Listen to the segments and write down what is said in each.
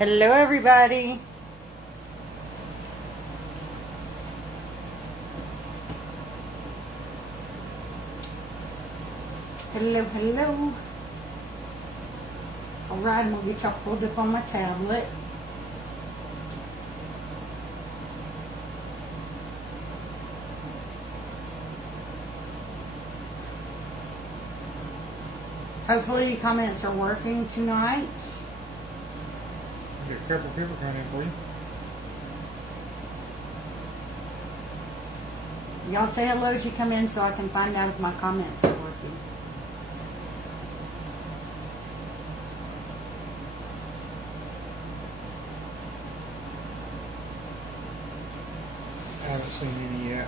Hello, everybody. Hello, hello. All right, I'm going to get y'all pulled up on my tablet. Hopefully, the comments are working tonight. Get a couple people coming in for you. Y'all say hello as you come in so I can find out if my comments are working. I haven't seen any yet.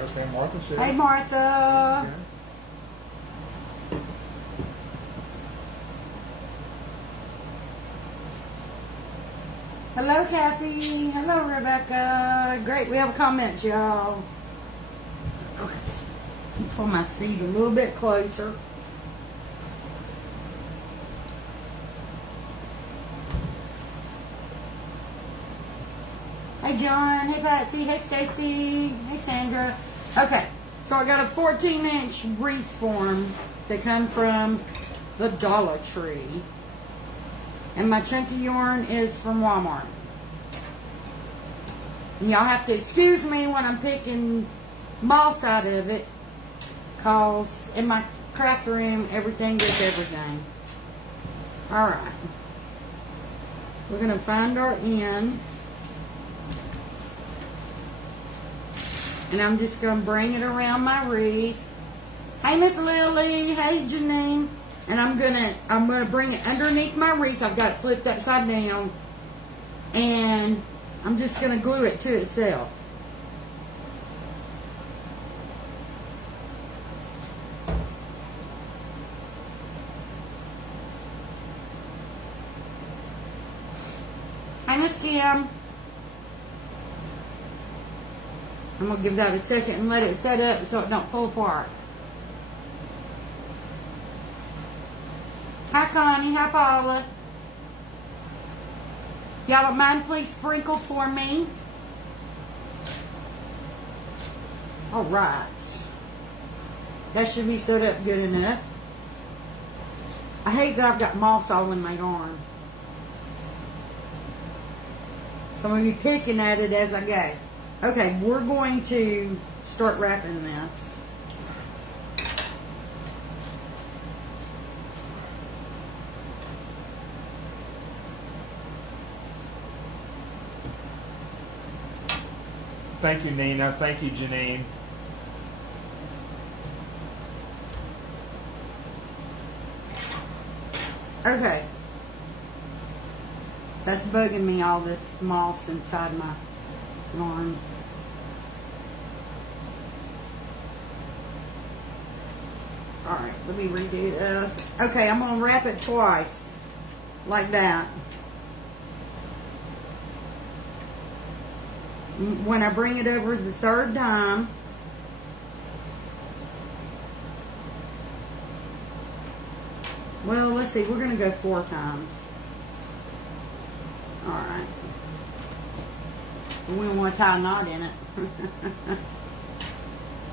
Okay, Martha said. Hey, Martha. Okay. Hello, Kathy. Hello, Rebecca. Great, we have comments, y'all. Okay. Pull my seat a little bit closer. Hey, John. Hey, Patsy. Hey, Stacy. Hey, Sandra. Okay, so I got a 14-inch wreath form that come from the Dollar Tree. And my chunky yarn is from Walmart. And y'all have to excuse me when I'm picking moss out of it, cause in my craft room everything gets everything. Alright. We're gonna find our end. And I'm just gonna bring it around my wreath. Hey, Miss Lily. Hey, Janine. And I'm gonna bring it underneath my wreath. I've got it flipped upside down. And I'm just gonna glue it to itself. Hi, Miss Kim. I'm gonna give that a second and let it set up so it don't pull apart. Hi, Connie. Hi, Paula. Y'all don't mind, please sprinkle for me. All right. That should be set up good enough. I hate that I've got moss all in my yarn. So I'm going to be picking at it as I go. Okay, we're going to start wrapping this. Thank you, Nina. Thank you, Janine. Okay. That's bugging me, all this moss inside my yarn. Alright, let me redo this. Okay, I'm going to wrap it twice. Like that. When I bring it over the third time, well, let's see, we're going to go 4 times. Alright. We don't want to tie a knot in it.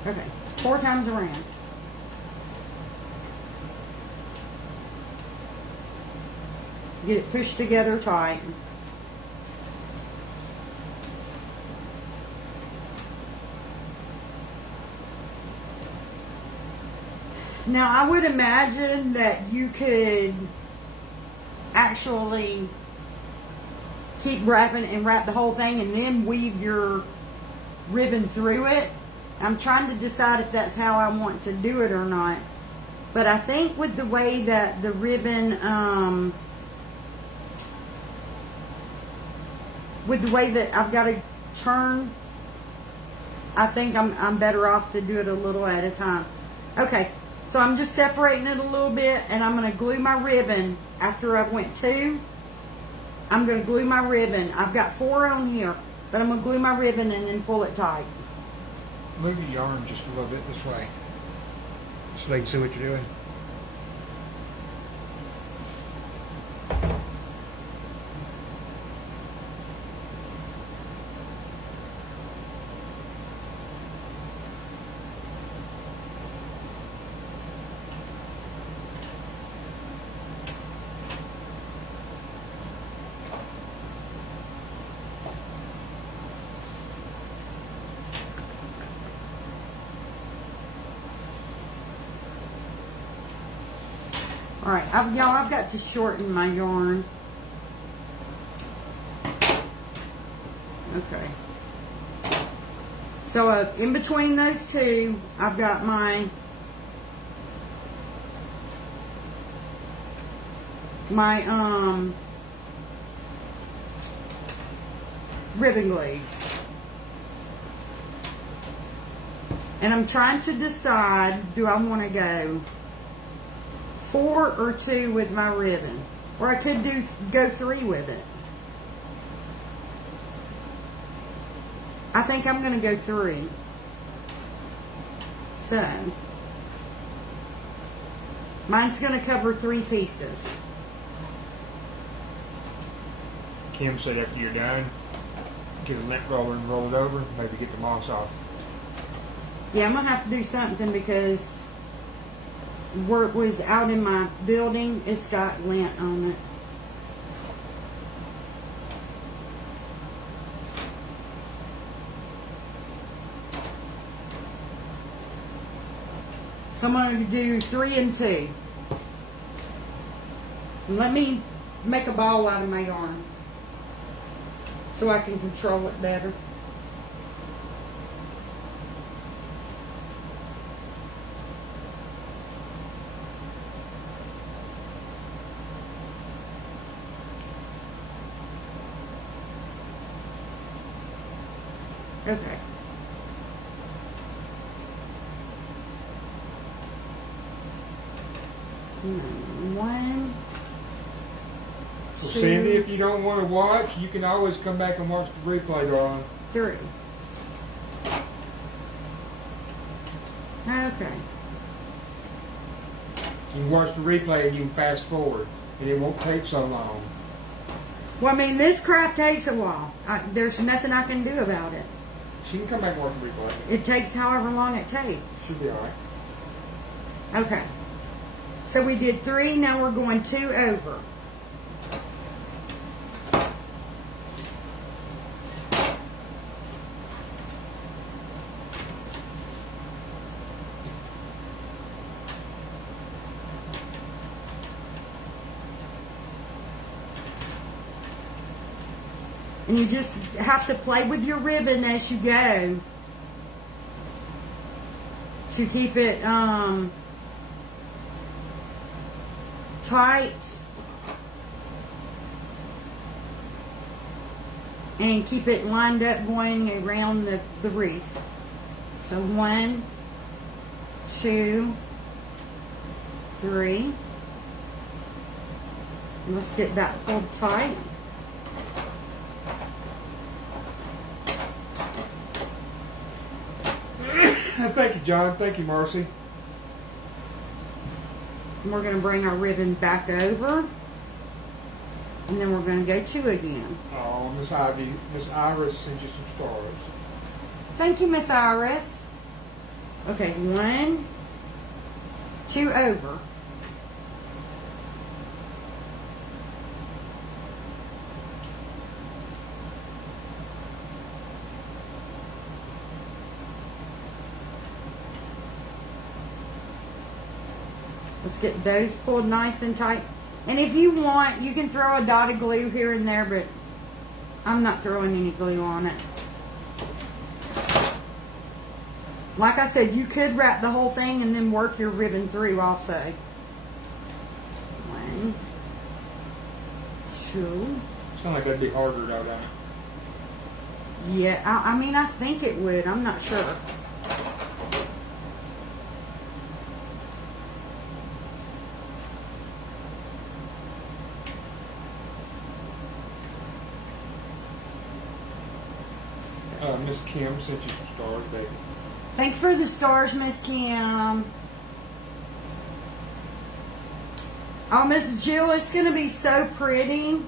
Okay, 4 times around. Get it pushed together tight. Now, I would imagine that you could actually keep wrapping and wrap the whole thing and then weave your ribbon through it. I'm trying to decide if that's how I want to do it or not. But I think with the way that the ribbon, with the way that I've got to turn, I think I'm better off to do it a little at a time. Okay. So I'm just separating it a little bit, and I'm going to glue my ribbon after I went 2. I'm going to glue my ribbon. I've got 4 on here, but I'm going to glue my ribbon and then pull it tight. Move your yarn just a little bit this way, so they can see what you're doing. All right, I've got to shorten my yarn. Okay. So in between those two, I've got my ribbon glue. And I'm trying to decide, do I want to go 4 or 2 with my ribbon? Or I could go 3 with it. I think I'm going to go 3. So, mine's going to cover 3 pieces. Kim said after you're done, get a lint roller and roll it over, maybe get the moss off. Yeah, I'm going to have to do something because where it was out in my building, it's got lint on it. So I'm going to do 3 and 2. And let me make a ball out of my yarn so I can control it better. Okay. One. Well, Two, Sandy, if you don't want to watch, you can always come back and watch the replay, darling. 3. Okay. You can watch the replay and you can fast forward, and it won't take so long. Well, I mean, this craft takes a while. There's nothing I can do about it. She can come back and watch the replay. It takes however long it takes. She'll be alright. Okay. So we did 3, now we're going 2 over. And you just have to play with your ribbon as you go to keep it tight and keep it lined up going around the wreath. So 1, 2, 3. And let's get that pulled tight. Thank you, John. Thank you, Marcy. And we're going to bring our ribbon back over. And then we're going to go 2 again. Oh, Miss Ivy, Miss Iris sent you some stars. Thank you, Miss Iris. Okay, 1, 2 over. Let's get those pulled nice and tight. And if you want, you can throw a dot of glue here and there, but I'm not throwing any glue on it. Like I said, you could wrap the whole thing and then work your ribbon through also. 1, 2. Sound like that'd be harder though, doesn't it? Yeah, I mean, I think it would. I'm not sure. Miss Kim sent you some stars, baby. Thank you for the stars, Miss Kim. Oh, Miss Jill, it's going to be so pretty.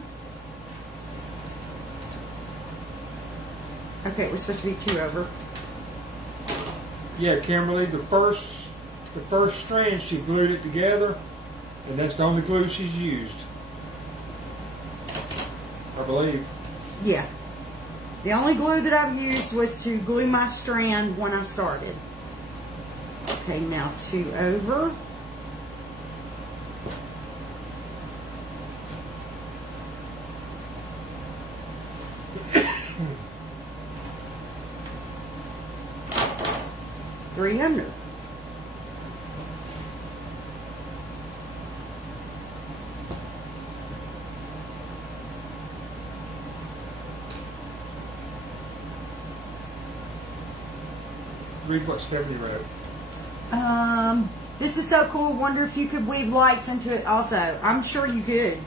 Okay, we're supposed to be 2 over. Yeah, Kimberly, the first strand, she glued it together, and that's the only glue she's used, I believe. Yeah. The only glue that I've used was to glue my strand when I started. Okay, now 2 over. Three under. Read what Stephanie wrote. This is so cool. Wonder if you could weave lights into it also. I'm sure you could.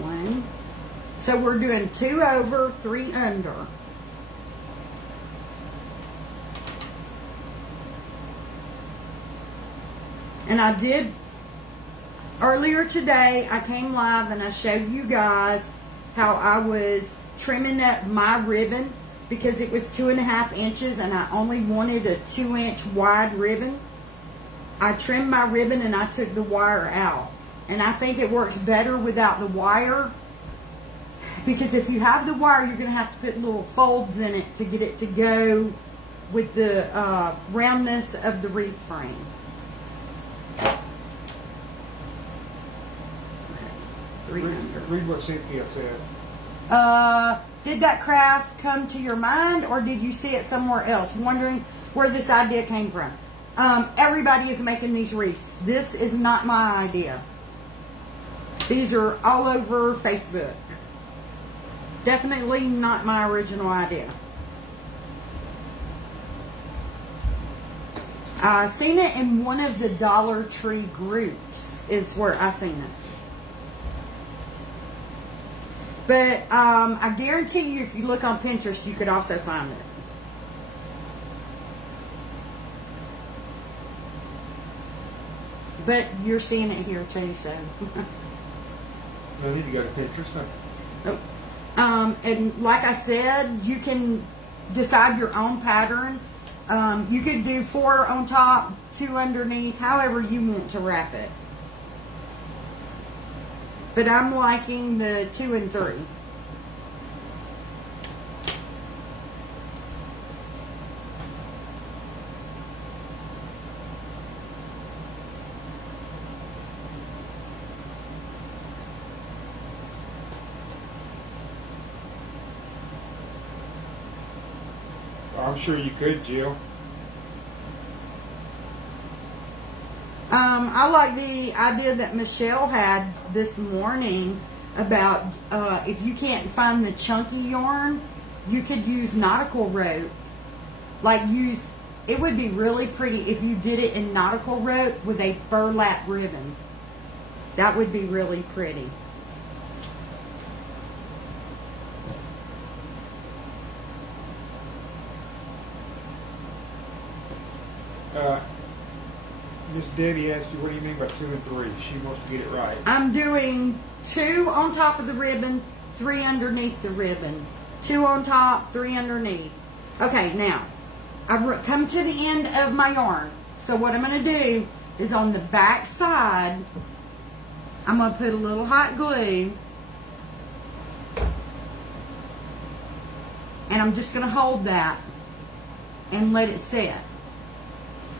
One. So we're doing 2 over, 3 under. And I did, earlier today, I came live and I showed you guys how I was trimming up my ribbon because it was 2.5 inches and I only wanted a 2-inch wide ribbon. I trimmed my ribbon and I took the wire out. And I think it works better without the wire because if you have the wire, you're going to have to put little folds in it to get it to go with the roundness of the wreath frame. Read what Cynthia said. Did that craft come to your mind or did you see it somewhere else? Wondering where this idea came from. Everybody is making these wreaths. This is not my idea. These are all over Facebook. Definitely not my original idea. I seen it in one of the Dollar Tree groups is where I seen it. But I guarantee you if you look on Pinterest, you could also find it. But you're seeing it here too, so. I need to go to Pinterest now. And like I said, you can decide your own pattern. You could do 4 on top, 2 underneath, however you want to wrap it. But I'm liking the 2 and 3. I'm sure you could, Jill. I like the idea that Michelle had this morning about if you can't find the chunky yarn, you could use nautical rope. It would be really pretty if you did it in nautical rope with a burlap ribbon. That would be really pretty. Miss Debbie asked you, what do you mean by 2 and 3? She wants to get it right. I'm doing 2 on top of the ribbon, 3 underneath the ribbon. 2 on top, 3 underneath. Okay, now, I've come to the end of my yarn. So what I'm going to do is on the back side, I'm going to put a little hot glue. And I'm just going to hold that and let it set.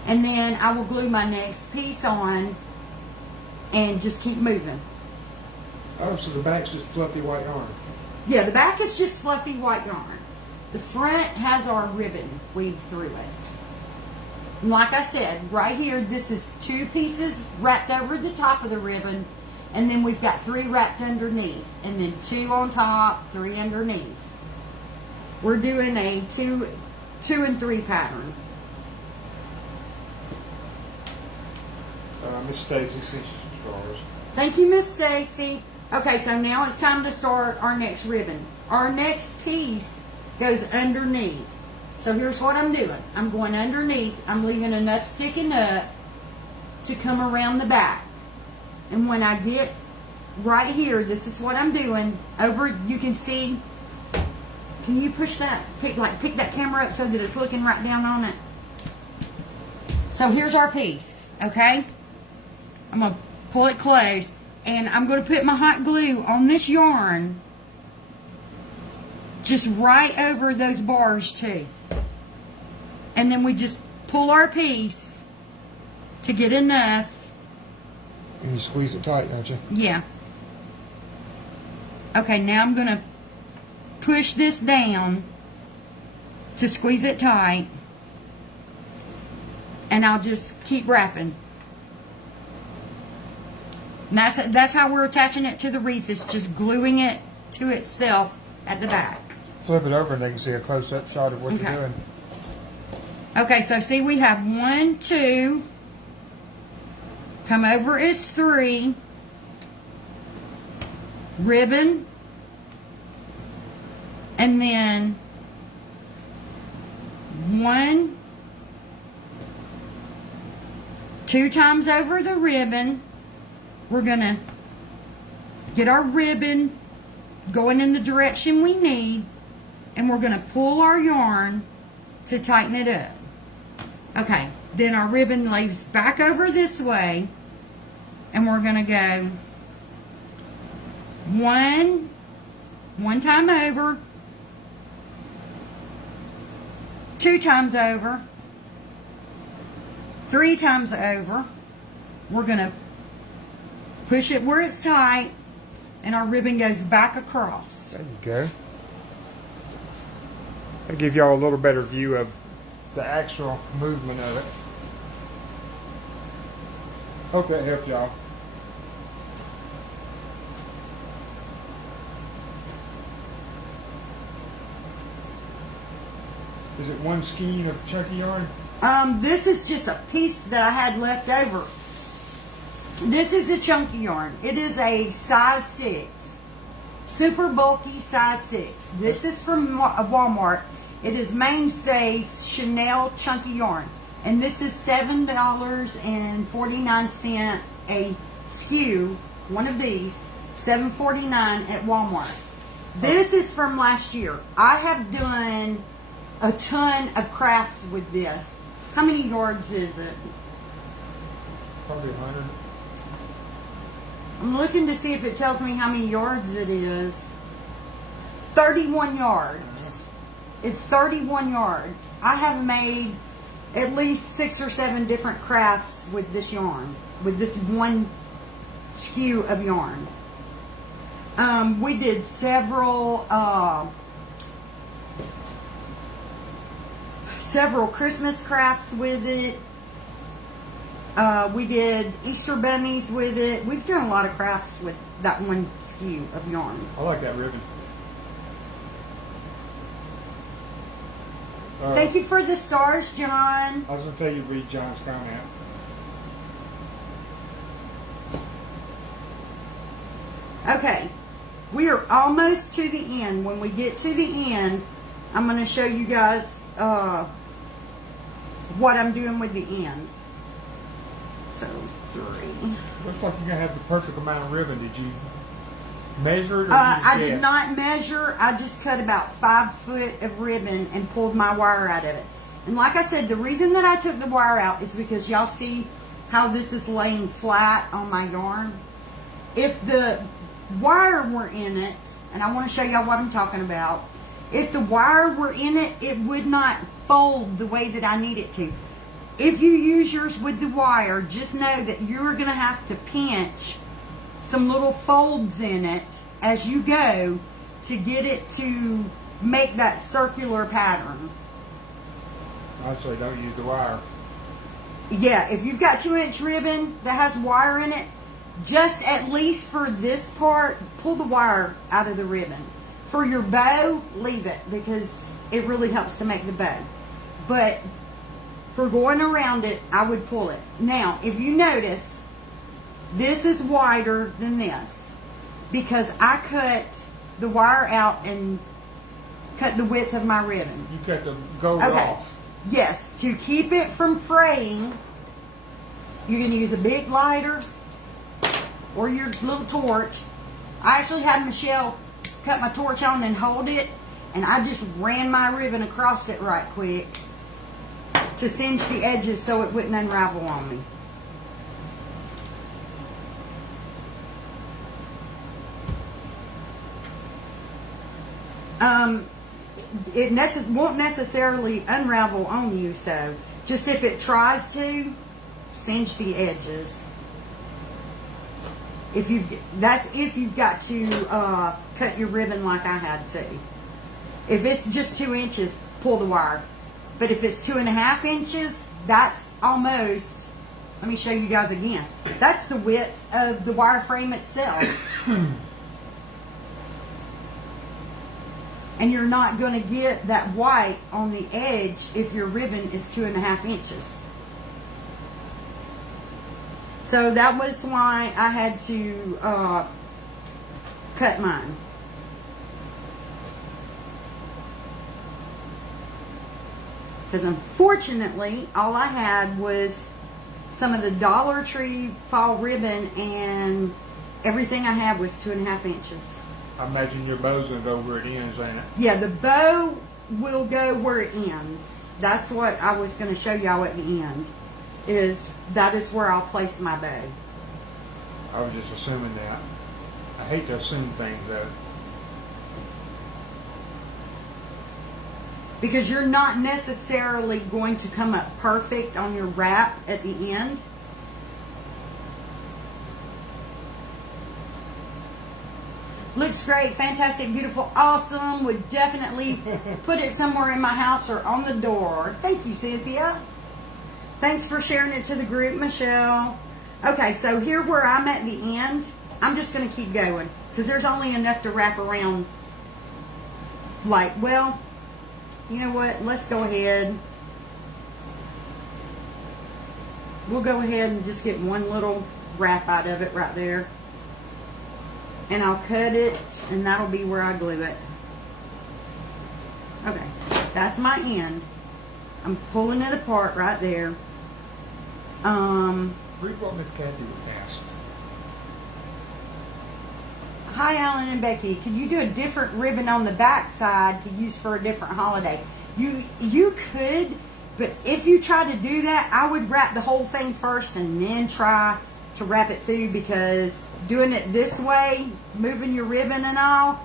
And then I will glue my next piece on and just keep moving. Oh, so the back's just fluffy white yarn. Yeah, the back is just fluffy white yarn. The front has our ribbon weaved through it. And like I said, right here, this is 2 pieces wrapped over the top of the ribbon. And then we've got 3 wrapped underneath. And then 2 on top, 3 underneath. We're doing a 2 2 and 3 pattern. Miss Stacy sent you some stars. Thank you, Miss Stacy. Okay, so now it's time to start our next ribbon. Our next piece goes underneath. So here's what I'm doing. I'm going underneath. I'm leaving enough sticking up to come around the back. And when I get right here, this is what I'm doing. Over, you can see, can you push that, pick that camera up so that it's looking right down on it? So here's our piece, okay? I'm going to pull it close, and I'm going to put my hot glue on this yarn just right over those bars too. And then we just pull our piece to get enough. And you squeeze it tight, don't you? Yeah. Okay, now I'm going to push this down to squeeze it tight. And I'll just keep wrapping. And that's how we're attaching it to the wreath. It's just gluing it to itself at the back. Flip it over and they can see a close-up shot of what you're doing. Okay, so see, we have 1, 2. Come over is 3. Ribbon. And then 1, 2 times over the ribbon. We're going to get our ribbon going in the direction we need, and we're going to pull our yarn to tighten it up. Okay, then our ribbon lays back over this way, and we're going to go one time over, 2 times over, 3 times over. We're going to push it where it's tight, and our ribbon goes back across. There you go. I'll give y'all a little better view of the actual movement of it. Hope that helped y'all. Is it one skein of chunky yarn? This is just a piece that I had left over. This is a chunky yarn. It is a size 6. Super bulky size 6. This is from Walmart. It is Mainstays Chanel chunky yarn. And this is $7.49 a SKU. One of these. $7.49 at Walmart. This is from last year. I have done a ton of crafts with this. How many yards is it? Probably 100. I'm looking to see if it tells me how many yards it is. 31 yards. It's 31 yards. I have made at least 6 or 7 different crafts with this yarn, with this one SKU of yarn. We did several Christmas crafts with it. We did Easter bunnies with it. We've done a lot of crafts with that one SKU of yarn. I like that ribbon. Thank you for the stars, John. I was going to tell you to read John's comment. Okay, we are almost to the end. When we get to the end, I'm going to show you guys what I'm doing with the end. So, 3. Looks like you're going to have the perfect amount of ribbon. Did you measure it? Or I did not measure. I just cut about 5 foot of ribbon and pulled my wire out of it. And like I said, the reason that I took the wire out is because y'all see how this is laying flat on my yarn. If the wire were in it, and I want to show y'all what I'm talking about. If the wire were in it, it would not fold the way that I need it to. If you use yours with the wire, just know that you're going to have to pinch some little folds in it as you go to get it to make that circular pattern. I'd say don't use the wire. Yeah, if you've got 2-inch ribbon that has wire in it, just at least for this part, pull the wire out of the ribbon. For your bow, leave it because it really helps to make the bow. But for going around it, I would pull it. Now, if you notice, this is wider than this because I cut the wire out and cut the width of my ribbon. You cut the gold Okay. off. Yes, to keep it from fraying, you can use a big lighter or your little torch. I actually had Michelle cut my torch on and hold it, and I just ran my ribbon across it right quick to cinch the edges so it wouldn't unravel on me. It won't necessarily unravel on you, so just if it tries to, cinch the edges. If you've got to cut your ribbon like I had to. If it's just 2 inches, pull the wire. But if it's 2.5 inches, that's almost, let me show you guys again. That's the width of the wire frame itself. And you're not going to get that white on the edge if your ribbon is 2.5 inches. So that was why I had to cut mine. Because unfortunately, all I had was some of the Dollar Tree fall ribbon, and everything I had was 2.5 inches. I imagine your bow's going to go where it ends, ain't it? Yeah, the bow will go where it ends. That's what I was going to show y'all at the end. That is where I'll place my bow. I was just assuming that. I hate to assume things, though. Because you're not necessarily going to come up perfect on your wrap at the end. Looks great, fantastic, beautiful, awesome. Would definitely put it somewhere in my house or on the door. Thank you, Cynthia. Thanks for sharing it to the group, Michelle. Okay, so here where I'm at the end, I'm just going to keep going because there's only enough to wrap around. Like, well, you know what? Let's go ahead. We'll go ahead and just get one little wrap out of it right there. And I'll cut it, and that'll be where I glue it. Okay, that's my end. I'm pulling it apart right there. Read what Miss Kathy would ask. Hi, Alan and Becky. Could you do a different ribbon on the back side to use for a different holiday? You could, but if you try to do that, I would wrap the whole thing first and then try to wrap it through, because doing it this way, moving your ribbon and all,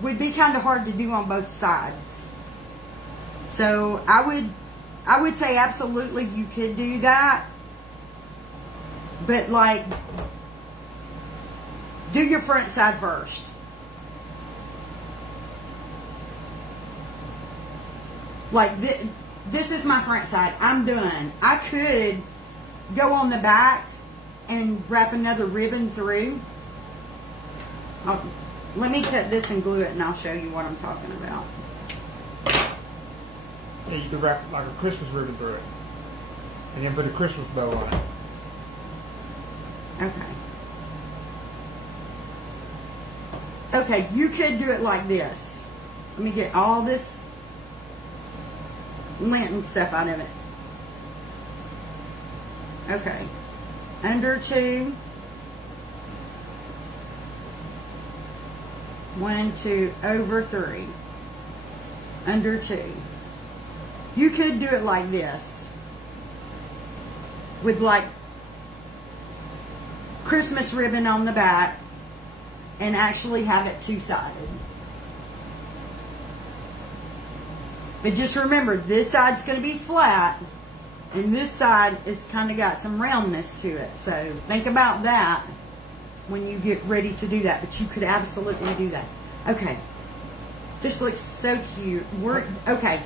would be kind of hard to do on both sides. So I would say absolutely you could do that, but like, do your front side first. Like this is my front side. I'm done. I could go on the back and wrap another ribbon through. Let me cut this and glue it, and I'll show you what I'm talking about. Yeah, you could wrap like a Christmas ribbon through it, and then put a Christmas bow on it. Okay. Okay, you could do it like this. Let me get all this lint and stuff out of it. Okay. Under 2. 1, 2, over 3. Under 2. You could do it like this, with like Christmas ribbon on the back, and actually have it two-sided. But just remember, this side's going to be flat, and this side is kind of got some roundness to it. So think about that when you get ready to do that. But you could absolutely do that. Okay. This looks so cute. Okay.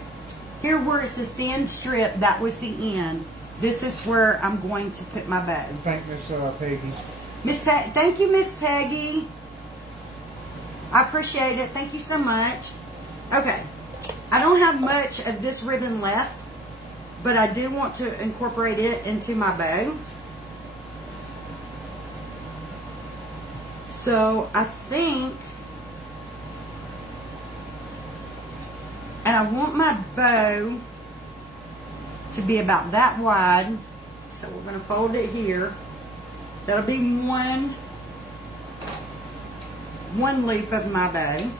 Here where it's a thin strip, that was the end. This is where I'm going to put my bow. Thank Miss Peggy. Thank you, Miss Peggy. I appreciate it. Thank you so much. Okay. I don't have much of this ribbon left, but I do want to incorporate it into my bow. So I think, and I want my bow to be about that wide. So we're going to fold it here. That'll be one loop of my bow.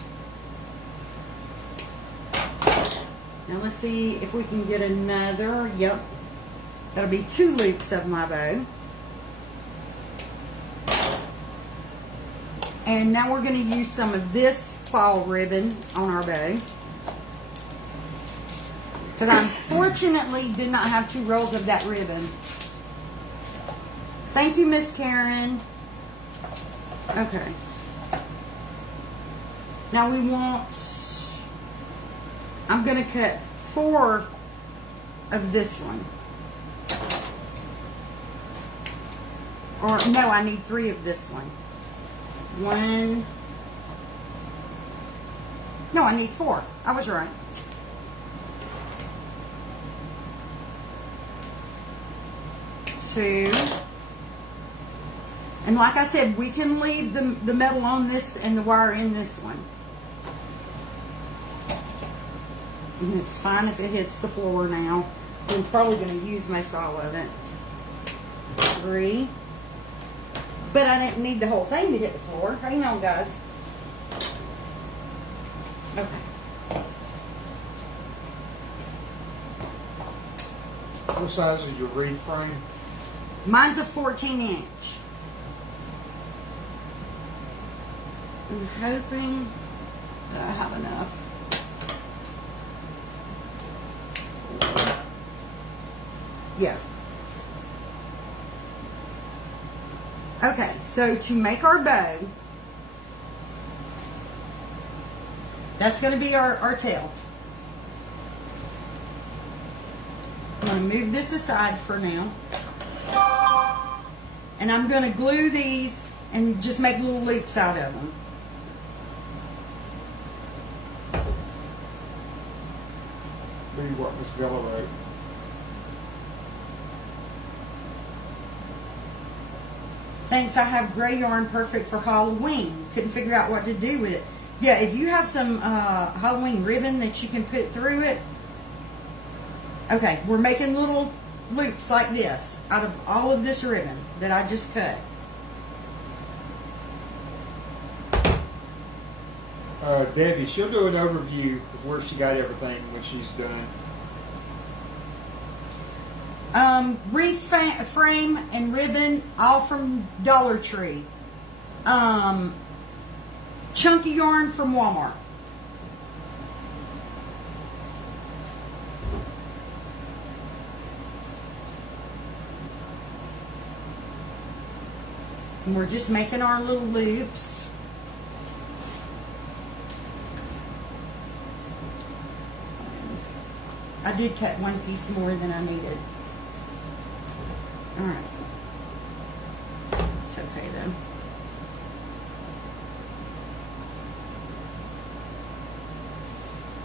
Now let's see if we can get another. Yep. That'll be 2 loops of my bow. And now we're going to use some of this fall ribbon on our bow. Because I unfortunately did not have 2 rolls of that ribbon. Thank you, Miss Karen. Okay. Now we want, I'm going to cut 4 of this one. Or no, I need 3 of this one. 1. No, I need 4. I was right. 2. And like I said, we can leave the metal on this and the wire in this one. And it's fine if it hits the floor now. I'm probably going to use most all of it. 3. But I didn't need the whole thing to hit the floor. Hang on, guys. Okay. What size is your wreath frame? Mine's a 14-inch. I'm hoping that I have enough. Yeah. Okay, so to make our bow, that's going to be our tail. I'm going to move this aside for now. And I'm going to glue these and just make little loops out of them. Read what Miss Villa wrote. Thanks, I have gray yarn perfect for Halloween. Couldn't figure out what to do with it. Yeah, if you have some Halloween ribbon that you can put through it. Okay, we're making little loops like this out of all of this ribbon that I just cut. Debbie, she'll do an overview of where she got everything when she's done. Wreath frame and ribbon, all from Dollar Tree. Chunky yarn from Walmart. And we're just making our little loops. I did cut one piece more than I needed. Alright. It's okay though.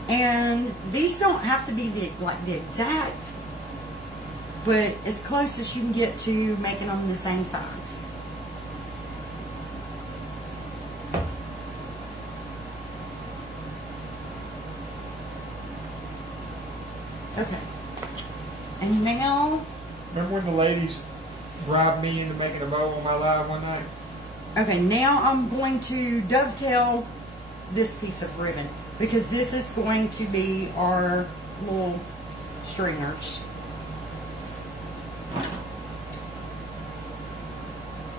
And these don't have to be the exact, but as close as you can get to making them the same size. Okay. And now, Remember when the ladies bribed me into making a bow on my live one night? okay, now I'm going to dovetail this piece of ribbon because this is going to be our little stringers.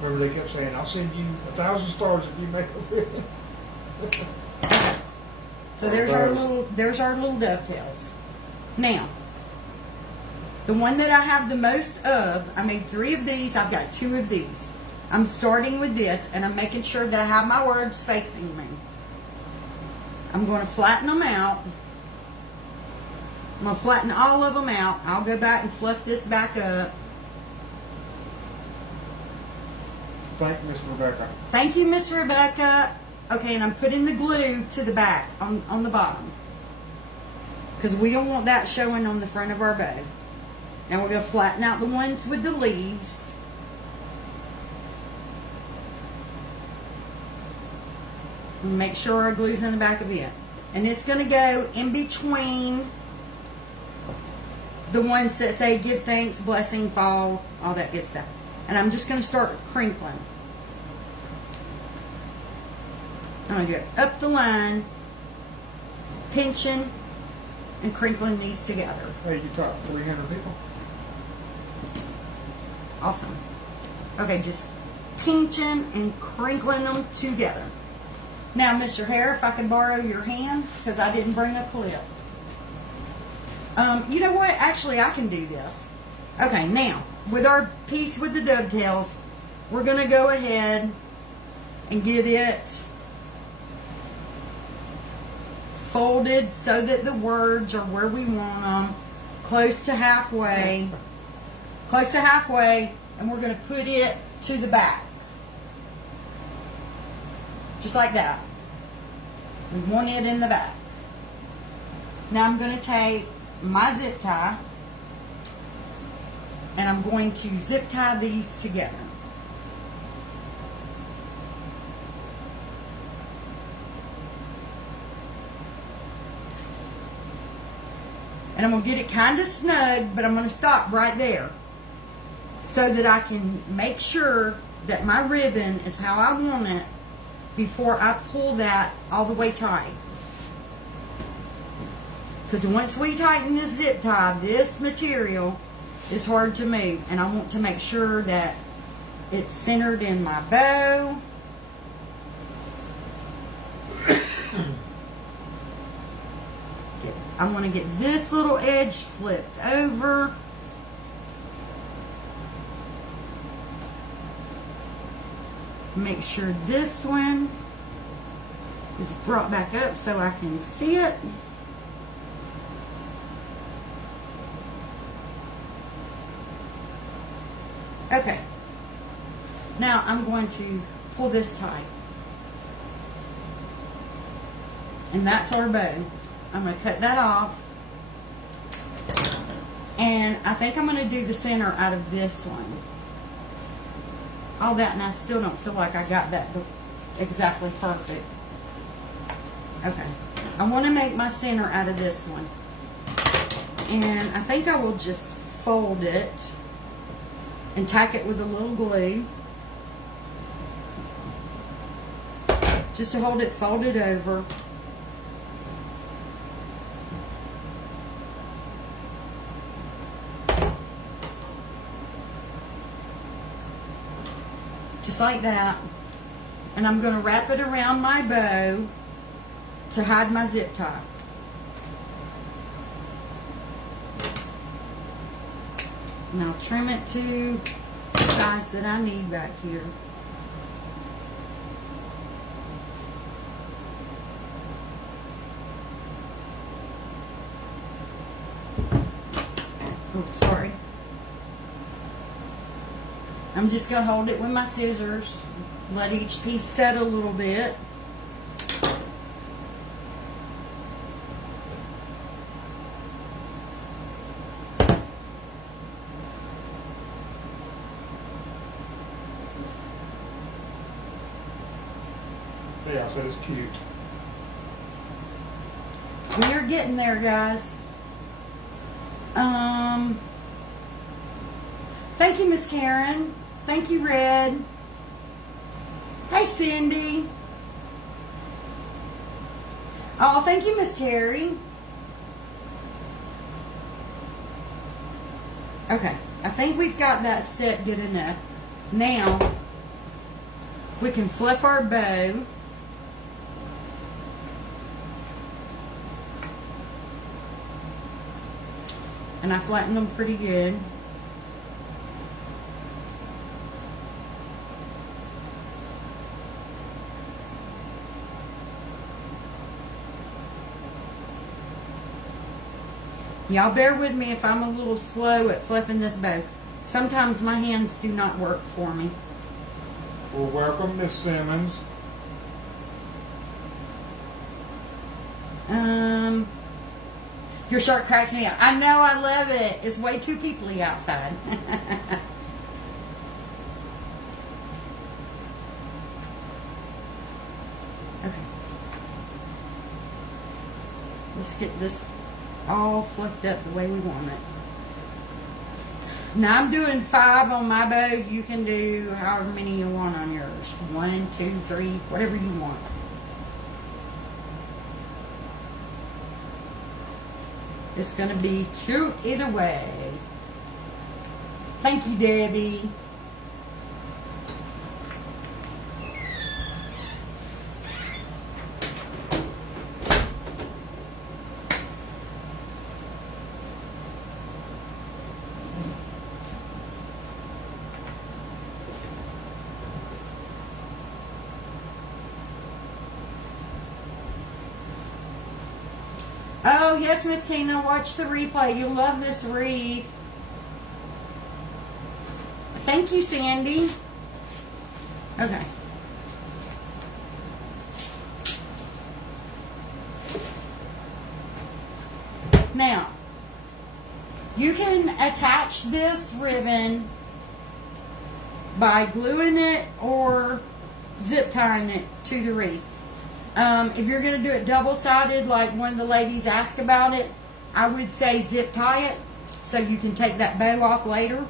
Remember they kept saying, I'll send you 1,000 stars if you make a ribbon. So there's our little dovetails. Now, the one that I have the most of, I made 3 of these, I've got 2 of these. I'm starting with this and I'm making sure that I have my words facing me. I'm going to flatten them out. I'm going to flatten all of them out. I'll go back and fluff this back up. Thank Miss Rebecca. Thank you, Miss Rebecca. Okay, and I'm putting the glue to the back on the bottom. Because we don't want that showing on the front of our bow. Now we're going to flatten out the ones with the leaves. And make sure our glue's in the back of it. And it's going to go in between the ones that say give thanks, blessing, fall, all that good stuff. And I'm just going to start crinkling. I'm going to go up the line, pinching and crinkling these together. Hey, you taught 300 people? Awesome. Okay, just pinching and crinkling them together. Now, Mr. Hare, if I could borrow your hand, because I didn't bring a clip. You know what? Actually, I can do this. Okay, now, with our piece with the dovetails, we're going to go ahead and get it folded so that the words are where we want them, close to halfway, and we're going to put it to the back. Just like that. We want it in the back. Now I'm going to take my zip tie and I'm going to zip tie these together. And I'm going to get it kind of snug, but I'm going to stop right there so that I can make sure that my ribbon is how I want it before I pull that all the way tight. Because once we tighten this zip tie, this material is hard to move. And I want to make sure that it's centered in my bow. I'm going to get this little edge flipped over. Make sure this one is brought back up so I can see it. Okay. Now I'm going to pull this tight. And that's our bow. I'm going to cut that off. And I think I'm going to do the center out of this one. All that, and I still don't feel like I got that exactly perfect. Okay. I want to make my center out of this one. And I think I will just fold it and tack it with a little glue. Just to hold it folded over. Just like that. And I'm going to wrap it around my bow to hide my zip tie. And I'll trim it to the size that I need back here. Oh, sorry. I'm just going to hold it with my scissors. Let each piece set a little bit. Yeah, so it's cute. We are getting there, guys. Thank you, Miss Karen. Thank you, Red. Hey, Cindy. Oh, thank you, Miss Terry. Okay, I think we've got that set good enough. Now, we can fluff our bow. And I flatten them pretty good. Y'all bear with me if I'm a little slow at fluffing this bow. Sometimes my hands do not work for me. Well, welcome, Miss Simmons. Your shirt cracks me up. I know, I love it. It's way too peoply outside. Okay. Let's get this all fluffed up the way we want it. Now I'm doing 5 on my bow. You can do however many you want on yours. 1, 2, 3, whatever you want. It's going to be cute either way. Thank you, Debbie. Oh, yes, Miss Tina, watch the replay. You'll love this wreath. Thank you, Sandy. Okay. Now, you can attach this ribbon by gluing it or zip tying it to the wreath. If you're going to do it double-sided, like one of the ladies asked about it, I would say zip tie it so you can take that bow off later.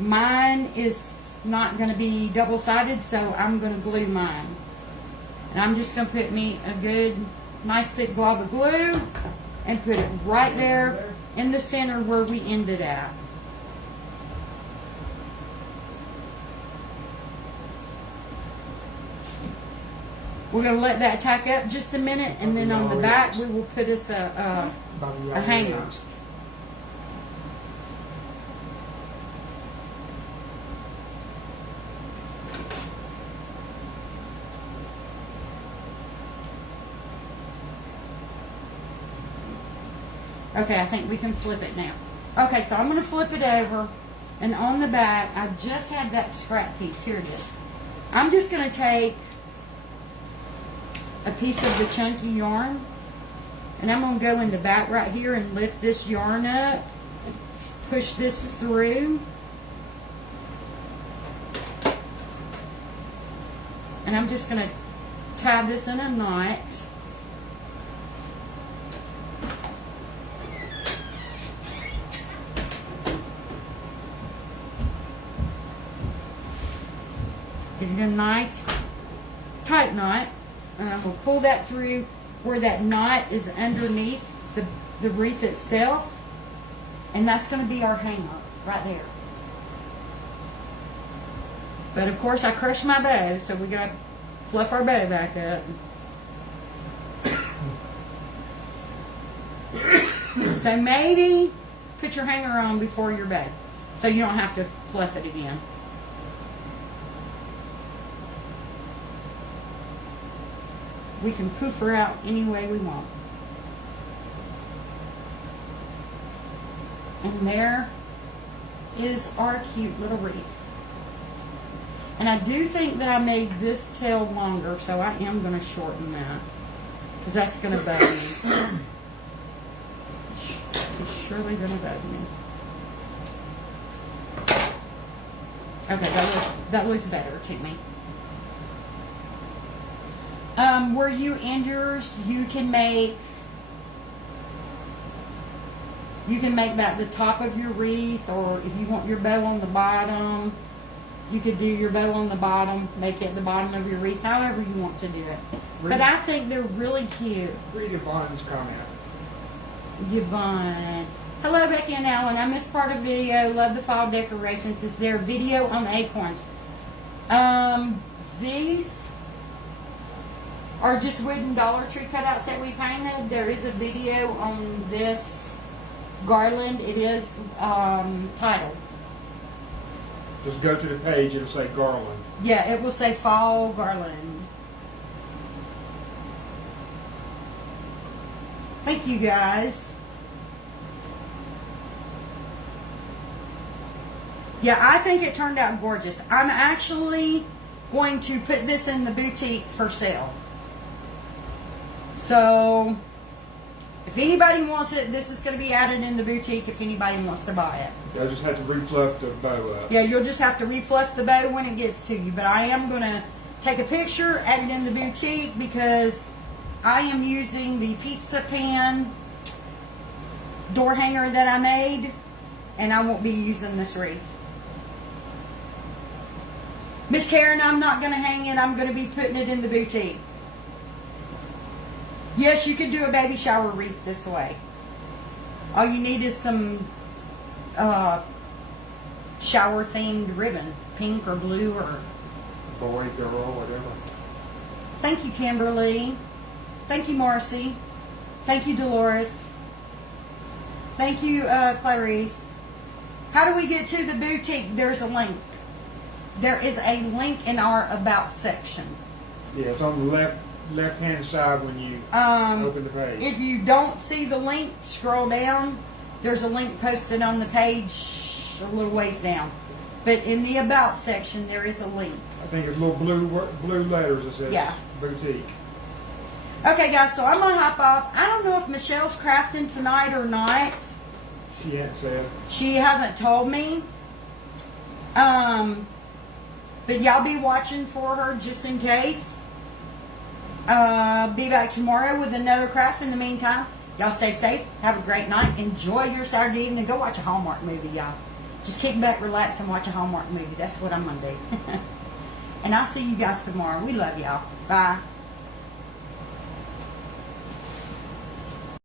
Mine is not going to be double-sided, so I'm going to glue mine. And I'm just going to put me a good, nice thick glob of glue and put it right there in the center where we ended at. We're going to let that tack up just a minute, and then on the back we will put us a hanger. Okay, I think we can flip it now. Okay, so I'm going to flip it over, and on the back, I just had that scrap piece. Here it is. I'm just going to take a piece of the chunky yarn, and I'm going to go in the back right here and lift this yarn up, push this through, and I'm just going to tie this in a knot. Get it a nice tight knot. And I'm going to pull that through where that knot is underneath the wreath itself. And that's going to be our hanger right there. But of course I crushed my bow, so we got to fluff our bow back up. So maybe put your hanger on before your bow, so you don't have to fluff it again. We can poof her out any way we want. And there is our cute little wreath. And I do think that I made this tail longer, so I am going to shorten that, because that's going to bug me. It's surely going to bug me. Okay, that looks better to me. Where you end yours, you can make that the top of your wreath, or if you want your bow on the bottom, you could do your bow on the bottom, make it the bottom of your wreath, however you want to do it. But I think they're really cute. Read Yvonne's comment. Yvonne. Hello, Becky and Alan. I missed part of the video. Love the fall decorations. Is there a video on acorns? These are just wooden Dollar Tree cutouts that we painted. There is a video on this garland. It is titled. Just go to the page, it'll say garland. Yeah, it will say fall garland. Thank you, guys. Yeah, I think it turned out gorgeous. I'm actually going to put this in the boutique for sale. So If anybody wants it, this is going to be added in the boutique if anybody wants to buy it. I just had to refluff the bow up. Yeah, you'll just have to refluff the bow when it gets to you. But I am going to take a picture, add it in the boutique, because I am using the pizza pan door hanger that I made, and I won't be using this wreath. Miss Karen, I'm not going to hang it. I'm going to be putting it in the boutique. Yes, you could do a baby shower wreath this way. All you need is some shower themed ribbon, pink or blue or... Boy, girl, whatever. Thank you, Kimberly. Thank you, Marcy. Thank you, Dolores. Thank you, Clarice. How do we get to the boutique? There's a link. There is a link in our About section. Yeah, it's on the left-hand side when you open the page. If you don't see the link, scroll down. There's a link posted on the page a little ways down. But in the About section, there is a link. I think it's little blue letters that says Yeah. boutique. Okay, guys, so I'm going to hop off. I don't know if Michelle's crafting tonight or not. She hadn't said. She hasn't told me. But y'all be watching for her just in case. Be back tomorrow with another craft. In the meantime, y'all stay safe. Have a great night. Enjoy your Saturday evening. Go watch a Hallmark movie, y'all. Just kick back, relax, and watch a Hallmark movie. That's what I'm going to do. And I'll see you guys tomorrow. We love y'all. Bye.